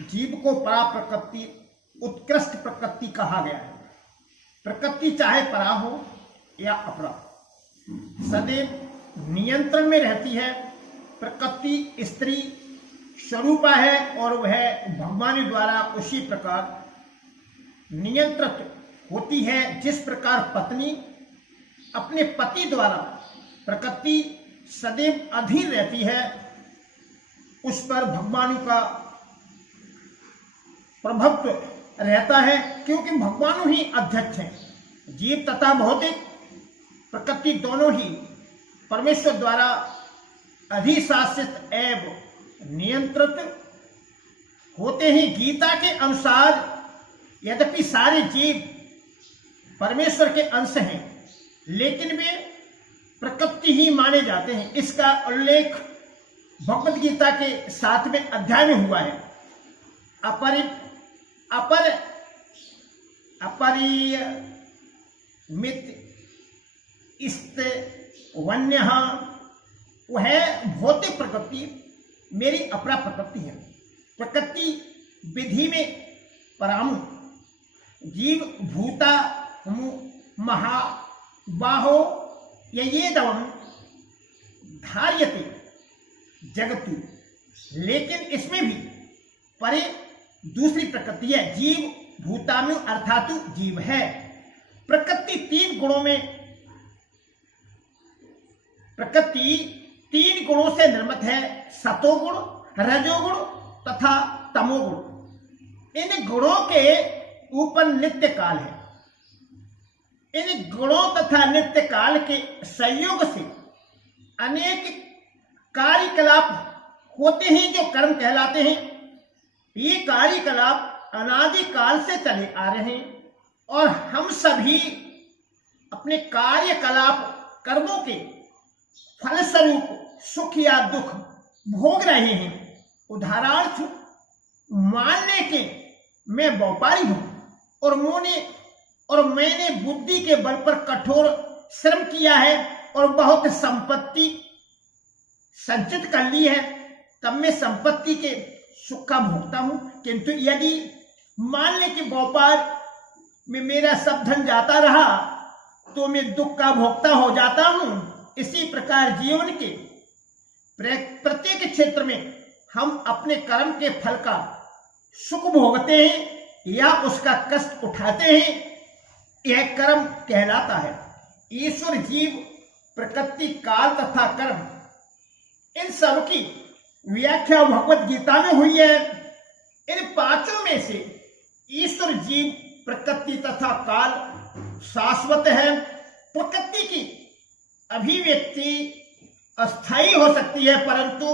जीव को परा प्रकृति, उत्कृष्ट प्रकृति कहा गया है। प्रकृति चाहे परा हो या अपरा, सदैव नियंत्रण में रहती है। प्रकृति स्त्री स्वरूपा है और वह भगवान द्वारा उसी प्रकार नियंत्रित होती है जिस प्रकार पत्नी अपने पति द्वारा प्रकृति सदैव अधीन रहती है, उस पर भगवान का प्रभुत्व रहता है, क्योंकि भगवान ही अध्यक्ष हैं। जीव तथा भौतिक प्रकृति दोनों ही परमेश्वर द्वारा अधिशासित एवं नियंत्रित होते हैं। गीता के अनुसार यद्यपि सारे जीव परमेश्वर के अंश हैं, लेकिन वे प्रकृति ही माने जाते हैं। इसका उल्लेख भगवद गीता के 7वें अध्याय में हुआ है। अपरिमित इस्त वन्य, वह भौतिक प्रकृति मेरी अपरा प्रकृति है। प्रकृति विधि में परामु जीव भूता महाबाहो येदवं धार्यते जगतु, लेकिन इसमें भी परे दूसरी प्रकृति है। जीव भूतामु अर्थात जीव है। प्रकृति तीन गुणों से निर्मित है, सतोगुण, रजोगुण तथा तमोगुण। इन गुणों के ऊपर नित्य काल है। इन गुणों तथा नित्य काल के संयोग से अनेक कार्यकलाप होते हैं जो कर्म कहलाते हैं। ये कार्यकलाप अनादि काल से चले आ रहे हैं और हम सभी अपने कार्यकलाप कर्मों के फलस्वरूप सुख या दुख भोग रहे हैं। उदाहरणार्थ मान लें कि मैं व्यापारी हूं और मैंने बुद्धि के बल पर कठोर श्रम किया है और बहुत संपत्ति संचित कर ली है, तब मैं संपत्ति के सुख का भोगता हूं। किंतु यदि मान लें कि व्यापार में मेरा सब धन जाता रहा तो मैं दुख का भोगता हो जाता हूं। इसी प्रकार जीवन के प्रत्येक क्षेत्र में हम अपने कर्म के फल का सुख भोगते हैं या उसका कष्ट उठाते हैं, यह कर्म कहलाता है। ईश्वर, जीव, प्रकृति, काल तथा कर्म, इन सब की व्याख्या भगवद गीता में हुई है। इन पांचों में से ईश्वर, जीव, प्रकृति तथा काल शाश्वत है। प्रकृति की अभिव्यक्ति अस्थायी हो सकती है, परंतु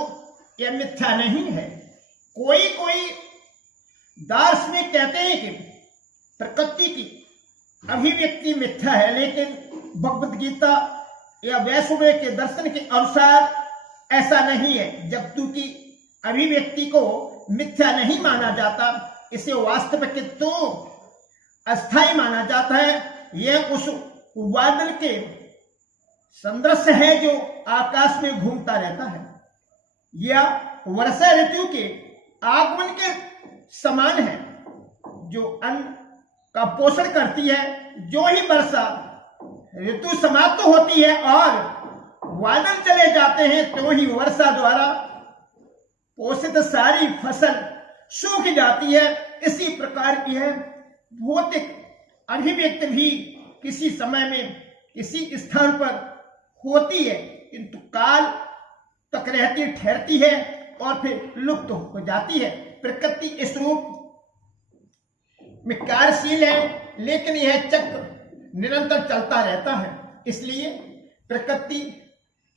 यह मिथ्या नहीं है। कोई दार्शनिक कहते हैं कि प्रकृति की अभिव्यक्ति मिथ्या है, लेकिन भगवद गीता या वैष्णव के दर्शन के अनुसार ऐसा नहीं है। जब तू की अभिव्यक्ति को मिथ्या नहीं माना जाता, इसे वास्तविक तो अस्थायी माना जाता है। यह उस बादल के सदृश है जो आकाश में घूमता रहता है, या वर्षा ऋतु के आगमन के समान है जो अन्न का पोषण करती है। जो ही वर्षा ऋतु समाप्त होती है और बादल चले जाते हैं, तो ही वर्षा द्वारा पोषित सारी फसल सूख जाती है। इसी प्रकार की है भौतिक अभिव्यक्ति भी किसी समय में किसी स्थान पर होती है, किंतु काल तक रहती ठहरती है और फिर लुप्त हो जाती है। प्रकृति इस रूप में कार्यशील है, लेकिन यह चक्र निरंतर चलता रहता है। इसलिए प्रकृति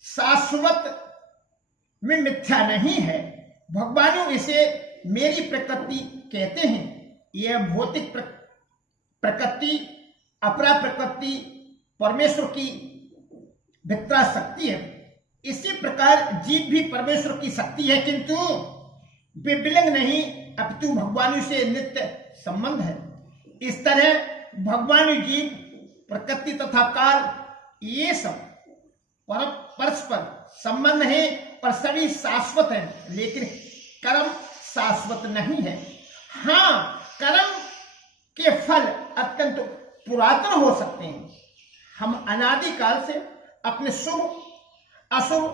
शाश्वत में मिथ्या नहीं है। भगवान इसे मेरी प्रकृति कहते हैं। यह भौतिक प्रकृति, अपरा प्रकृति परमेश्वर की भित्रा शक्ति है। इसी प्रकार जीव भी परमेश्वर की शक्ति है, किंतु वे विलंग नहीं, अपितु भगवान से नित्य संबंध है। इस तरह भगवान, जीव, प्रकृति तथा काल, ये सब परस्पर संबंध है और सभी शाश्वत है, लेकिन कर्म शाश्वत नहीं है। हाँ, कर्म के फल अत्यंत पुरातन हो सकते हैं। हम अनादिकाल से अपने शुभ अशुभ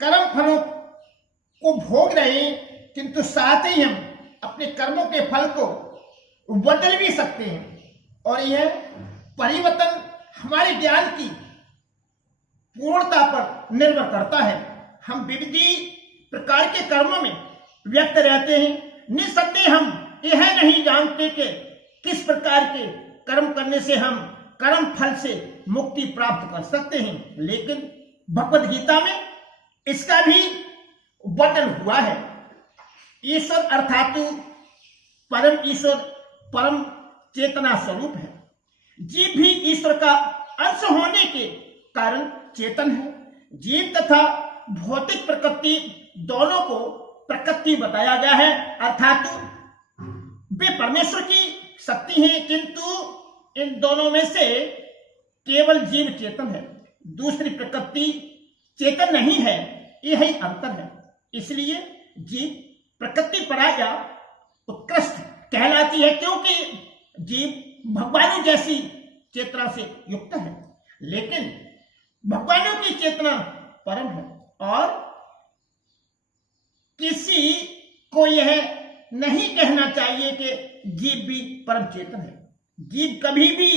कर्म फलों को भोग रहे हैं, किंतु साथ ही हम अपने कर्मों के फल को बदल भी सकते हैं, और यह परिवर्तन हमारे ज्ञान की पूर्णता पर निर्भर करता है। हम विविध प्रकार के कर्मों में व्यक्त रहते हैं। निसंदेह हम यह नहीं जानते कि किस प्रकार के कर्म करने से हम कर्म फल से मुक्ति प्राप्त कर सकते हैं, लेकिन भगवद गीता में इसका भी वर्णन हुआ है। ईश्वर अर्थात परम ईश्वर परम चेतना स्वरूप है। जीव भी ईश्वर का अंश होने के कारण चेतन है। जीव तथा भौतिक प्रकृति दोनों को प्रकृति बताया गया है, अर्थात वे परमेश्वर की शक्ति है, किंतु इन दोनों में से केवल जीव चेतन है, दूसरी प्रकृति चेतन नहीं है। यही अंतर है। इसलिए जीव प्रकृति पराया उत्कृष्ट कहलाती है, क्योंकि जीव भगवानों जैसी चेतना से युक्त है, लेकिन भगवानों की चेतना परम है, और किसी को यह नहीं कहना चाहिए कि जीव भी परम चेतन है। जीव कभी भी,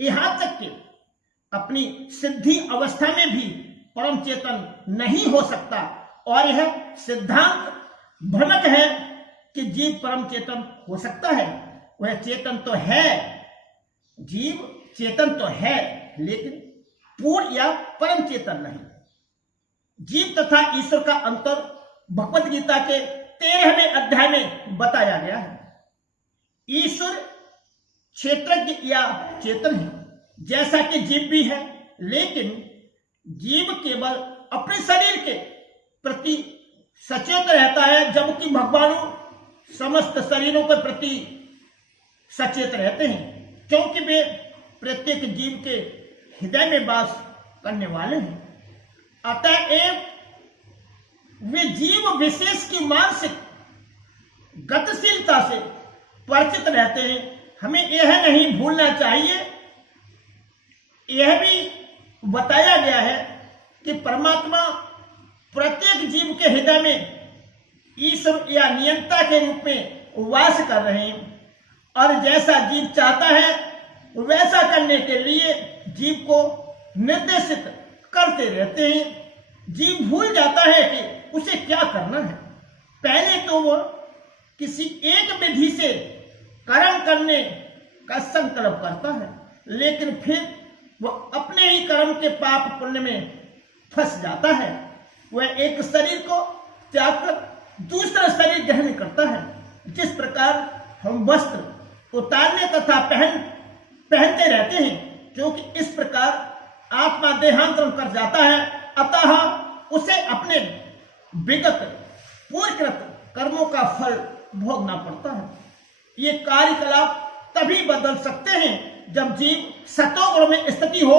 यहां तक कि अपनी सिद्धि अवस्था में भी परम चेतन नहीं हो सकता, और यह सिद्धांत भ्रमक है कि जीव परम चेतन हो सकता है। वह चेतन तो है, जीव चेतन तो है, लेकिन पूर्ण या परम चेतन नहीं। जीव तथा ईश्वर का अंतर भगवद गीता के 13वें अध्याय में बताया गया है। ईश्वर क्षेत्रज्ञ या चेतन है, जैसा कि जीव भी है, लेकिन जीव केवल अपने शरीर के प्रति सचेत रहता है, जबकि भगवान समस्त शरीरों के प्रति सचेत रहते हैं, क्योंकि वे प्रत्येक जीव के हृदय में वास करने वाले हैं। अतएव वे जीव विशेष की मानसिक गतिशीलता से परिचित रहते हैं। हमें यह नहीं भूलना चाहिए, यह भी बताया गया है कि परमात्मा प्रत्येक जीव के हृदय में ईश्वर या नियंता के रूप में वास कर रहे हैं, और जैसा जीव चाहता है वैसा करने के लिए जीव को निर्देशित करते रहते हैं। जीव भूल जाता है कि उसे क्या करना है। पहले तो वह किसी एक विधि से कर्म करने का संकल्प करता है, लेकिन फिर वह अपने ही कर्म के पाप पुण्य में फंस जाता है। वह एक शरीर को त्याग कर दूसरा शरीर ग्रहण करता है। जिस प्रकार हम वस्त्र उतारने तथा पहनते रहते हैं, क्योंकि इस प्रकार आत्मा देहांतरण कर जाता है, अतः उसे अपने विगत पूर्वकृत कर्मों का फल भोगना पड़ता है। ये कार्यकलाप तभी बदल सकते हैं जब जीव सतोगुण में स्थिति हो।